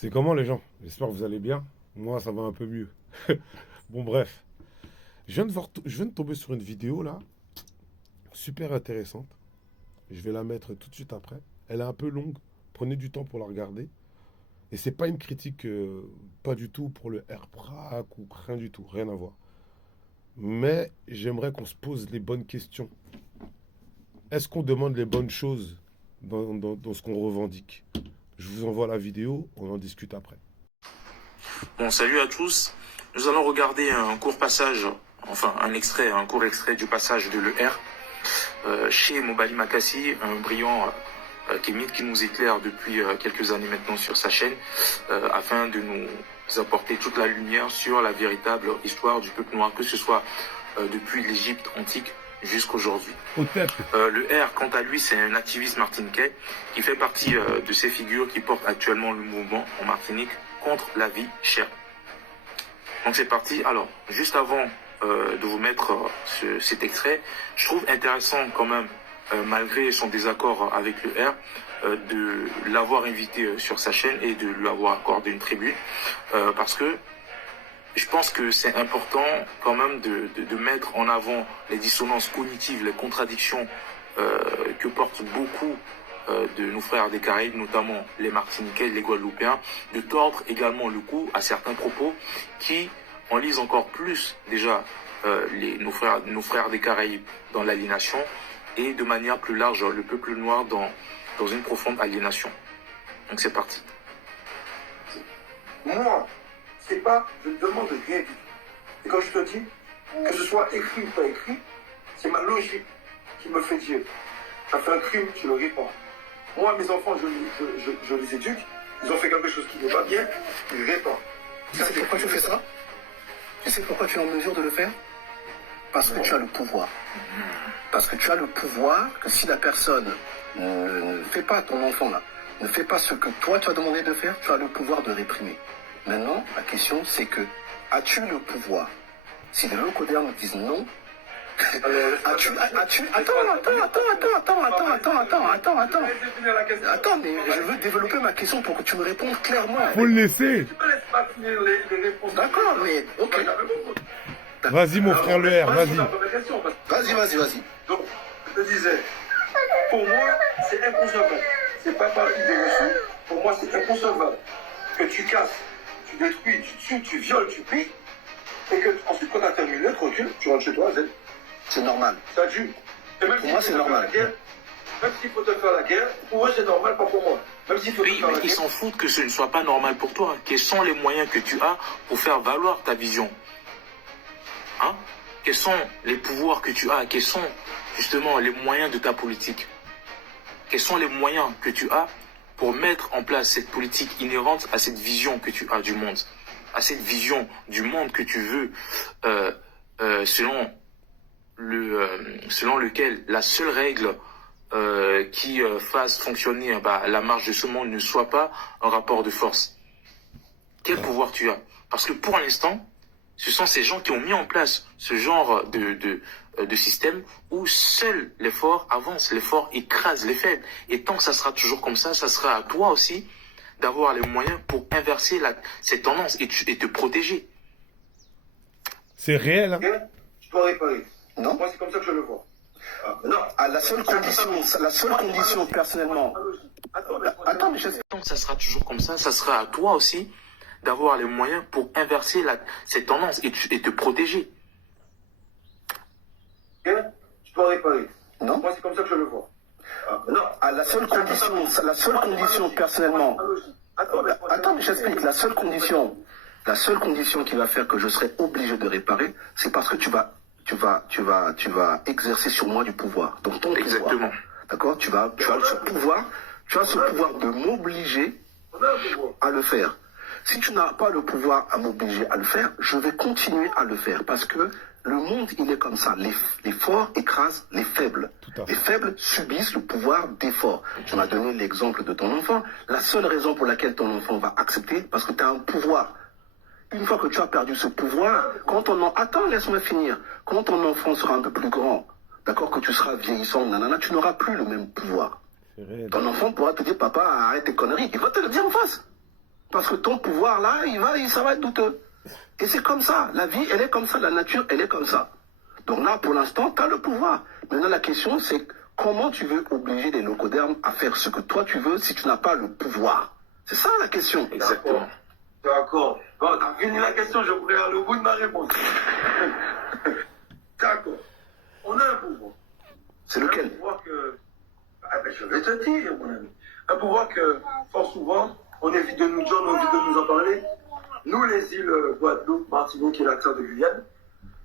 C'est comment les gens? J'espère que vous allez bien. Moi, ça va un peu mieux. Bon, bref. Je viens de tomber sur une vidéo là, super intéressante. Je vais la mettre tout de suite après. Elle est un peu longue. Prenez du temps pour la regarder. Et c'est pas une critique, pas du tout pour le airprac ou rien du tout, rien à voir. Mais j'aimerais qu'on se pose les bonnes questions. Est-ce qu'on demande les bonnes choses dans ce qu'on revendique? Je vous envoie la vidéo, on en discute après. Bon, salut à tous. Nous allons regarder un court passage, enfin un court extrait du passage de l'ER chez Mobali Makassi, un brillant kémite qui nous éclaire depuis quelques années maintenant sur sa chaîne, afin de nous apporter toute la lumière sur la véritable histoire du peuple noir, que ce soit depuis l'Égypte antique jusqu'à aujourd'hui. Le R, quant à lui, c'est un activiste martiniquais qui fait partie de ces figures qui portent actuellement le mouvement en Martinique contre la vie chère. Donc c'est parti. Alors, juste avant de vous mettre cet extrait, je trouve intéressant quand même, malgré son désaccord avec le R, de l'avoir invité sur sa chaîne et de lui avoir accordé une tribune, parce que je pense que c'est important quand même de mettre en avant les dissonances cognitives, les contradictions que portent beaucoup de nos frères des Caraïbes, notamment les Martiniquais, les Guadeloupéens, de tordre également le cou à certains propos qui enlisent encore plus déjà nos frères des Caraïbes dans l'aliénation et de manière plus large le peuple noir dans une profonde aliénation. Donc c'est parti. Moi, c'est pas, je ne demande rien du tout. Et quand je te dis, que ce soit écrit ou pas écrit, c'est ma logique qui me fait dire, tu as fait un crime, tu le réponds. Moi, mes enfants, je les éduque, ils ont fait quelque chose qui n'est pas bien, ils répondent. Tu sais pourquoi tu fais ça? Tu sais pourquoi tu es en mesure de le faire? Parce que tu as le pouvoir. Parce que tu as le pouvoir que si la personne ne fait pas, ton enfant là, ne fait pas ce que toi tu as demandé de faire, tu as le pouvoir de réprimer. Maintenant, la question c'est que, as-tu le pouvoir? Si les locodères nous disent non, Attends, mais je veux développer ma question pour que tu me répondes clairement. Faut le laisser. Tu me laisses pas finir les réponses. D'accord, mais ok. Vas-y mon frère le R, vas-y. Vas-y. Donc, je te disais, pour moi, c'est inconcevable. C'est pas par idée reçue. Pour moi, c'est inconcevable que tu casses, tu détruis, tu tues, tu violes, tu pilles, et que ensuite, quand tu as terminé, tu recules, tu rentres chez toi, C'est normal. ça dure. Et même Pour moi, c'est normal. Même s'il faut te faire la guerre, pour eux, c'est normal, pas pour moi. Même s'il faut te Oui, faire mais la ils guerre. s'en foutent que ce ne soit pas normal pour toi. Quels sont les moyens que tu as pour faire valoir ta vision? Hein? Quels sont les pouvoirs que tu as? Quels sont justement les moyens de ta politique? Quels sont les moyens que tu as pour mettre en place cette politique inhérente à cette vision que tu as du monde? À cette vision du monde que tu veux, selon lequel la seule règle qui fasse fonctionner la marche de ce monde ne soit pas un rapport de force. Quel pouvoir tu as? Parce que pour l'instant, ce sont ces gens qui ont mis en place ce genre de système où seul l'effort avance, l'effort écrase les faibles. Et tant que ça sera toujours comme ça sera à toi aussi d'avoir les moyens pour inverser cette tendance et te protéger. C'est réel, hein? Tu dois réparer. Non? Moi, c'est comme ça que je le vois. Non, à la seule condition personnellement. Attends, mais je sais. Tant que ça sera toujours comme ça sera à toi aussi d'avoir les moyens pour inverser cette tendance et te protéger. Tu dois réparer. Non? Moi, c'est comme ça que je le vois. Non, à la seule condition personnellement. Attends, mais j'explique. La seule condition qui va faire que je serai obligé de réparer, c'est parce que tu vas exercer sur moi du pouvoir. Donc ton Exactement. pouvoir. D'accord? Tu as ce pouvoir de m'obliger On a un pouvoir. à le faire. Si tu n'as pas le pouvoir à m'obliger à le faire, je vais continuer à le faire parce que le monde, il est comme ça. Les forts écrasent les faibles. Tout à fait. Les faibles subissent le pouvoir des forts. Tu m'as donné l'exemple de ton enfant. La seule raison pour laquelle ton enfant va accepter, parce que tu as un pouvoir. Une fois que tu as perdu ce pouvoir, attends, laisse-moi finir. Quand ton enfant sera un peu plus grand, d'accord, que tu seras vieillissant, nanana, tu n'auras plus le même pouvoir. C'est réel. Ton enfant pourra te dire, papa, arrête tes conneries. Il va te le dire en face. Parce que ton pouvoir, là, ça va être douteux. Et c'est comme ça. La vie, elle est comme ça. La nature, elle est comme ça. Donc là, pour l'instant, tu as le pouvoir. Maintenant, la question, c'est comment tu veux obliger les locodermes à faire ce que toi tu veux si tu n'as pas le pouvoir? C'est ça la question. Exactement. D'accord. Bon, t'as fini la question, je voudrais aller au bout de ma réponse. D'accord. On a un pouvoir. C'est lequel? Un pouvoir que... Ah ben, je vais te dire, mon ami. Un pouvoir que, fort souvent, on évite de nous dire, on évite de nous en parler. Nous, les îles Guadeloupe, Martinique et la terre de Guyane,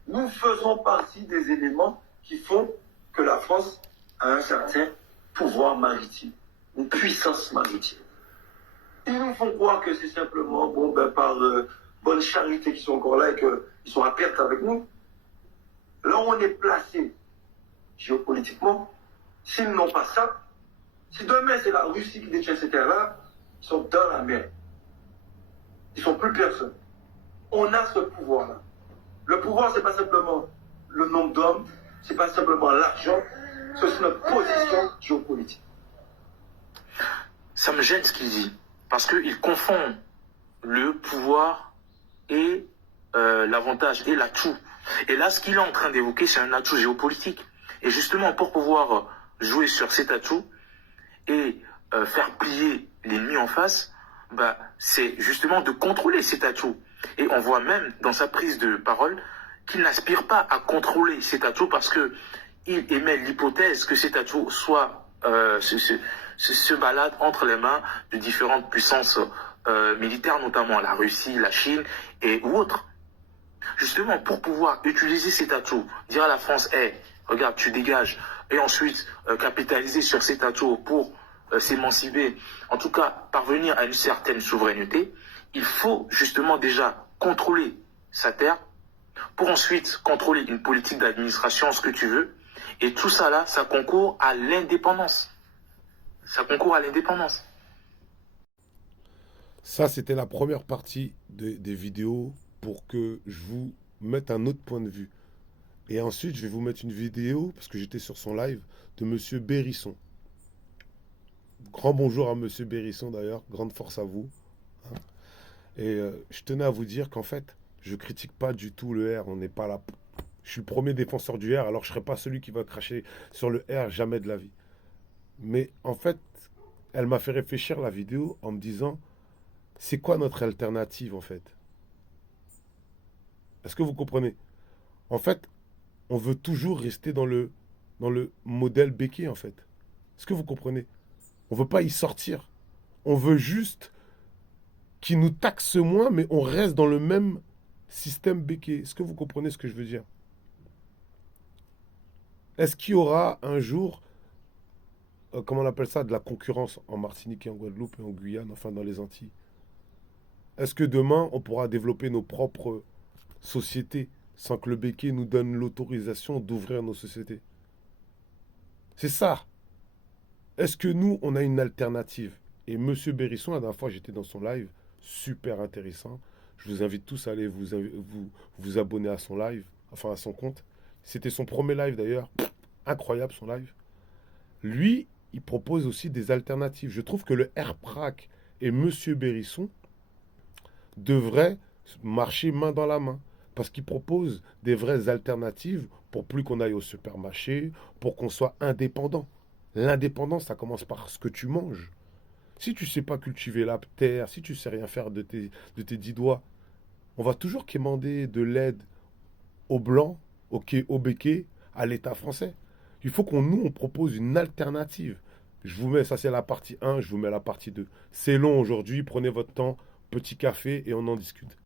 nous faisons partie des éléments qui font que la France a un certain pouvoir maritime, une puissance maritime. Ils nous font croire que c'est simplement par bonne charité qu'ils sont encore là et qu'ils sont à perte avec nous. Là où on est placé géopolitiquement, s'ils n'ont pas ça, si demain c'est la Russie qui détient ces terres-là, ils sont dans la mer. Ils sont plus personne. On a ce pouvoir-là. Le pouvoir, c'est pas simplement le nombre d'hommes, c'est pas simplement l'argent, c'est aussi notre position géopolitique. Ça me gêne ce qu'il dit, parce qu'il confond le pouvoir et l'avantage et l'atout. Et là, ce qu'il est en train d'évoquer, c'est un atout géopolitique. Et justement, pour pouvoir jouer sur cet atout et faire plier l'ennemi en face, c'est justement de contrôler cet atout. Et on voit même dans sa prise de parole qu'il n'aspire pas à contrôler cet atout parce que il émet l'hypothèse que cet atout soit se balade entre les mains de différentes puissances militaires, notamment la Russie, la Chine ou autres. Justement, pour pouvoir utiliser cet atout, dire à la France, regarde, tu dégages, et ensuite capitaliser sur cet atout pour s'émanciper, en tout cas parvenir à une certaine souveraineté, il faut justement déjà contrôler sa terre, pour ensuite contrôler une politique d'administration, ce que tu veux, et tout ça là, ça concourt à l'indépendance. Ça concourt à l'indépendance. Ça, c'était la première partie des vidéos pour que je vous mette un autre point de vue. Et ensuite, je vais vous mettre une vidéo, parce que j'étais sur son live, de Monsieur Bérisson. Grand bonjour à Monsieur Bérisson d'ailleurs, grande force à vous. Et je tenais à vous dire qu'en fait, je critique pas du tout le R, on n'est pas là. Je suis le premier défenseur du R, alors je ne serai pas celui qui va cracher sur le R jamais de la vie. Mais en fait, elle m'a fait réfléchir la vidéo en me disant, c'est quoi notre alternative en fait? Est-ce que vous comprenez? En fait, on veut toujours rester dans le modèle béquet en fait. Est-ce que vous comprenez? On ne veut pas y sortir. On veut juste qu'ils nous taxent moins, mais on reste dans le même système béquet. Est-ce que vous comprenez ce que je veux dire? Est-ce qu'il y aura un jour, comment on appelle ça, de la concurrence en Martinique et en Guadeloupe et en Guyane, enfin dans les Antilles? Est-ce que demain, on pourra développer nos propres sociétés sans que le béquet nous donne l'autorisation d'ouvrir nos sociétés? C'est ça. Est-ce que nous, on a une alternative? Et Monsieur Bérisson, la dernière fois, j'étais dans son live, super intéressant. Je vous invite tous à aller vous abonner à son live, enfin à son compte. C'était son premier live d'ailleurs. Incroyable son live. Lui, il propose aussi des alternatives. Je trouve que le RPRAC et Monsieur Bérisson devraient marcher main dans la main. Parce qu'il propose des vraies alternatives pour plus qu'on aille au supermarché, pour qu'on soit indépendant. L'indépendance, ça commence par ce que tu manges. Si tu ne sais pas cultiver la terre, si tu ne sais rien faire de tes 10 doigts, on va toujours quémander de l'aide aux Blancs, au béquet, à l'État français. Il faut on propose une alternative. Je vous mets, ça c'est la partie 1, je vous mets la partie 2. C'est long aujourd'hui, prenez votre temps, petit café et on en discute.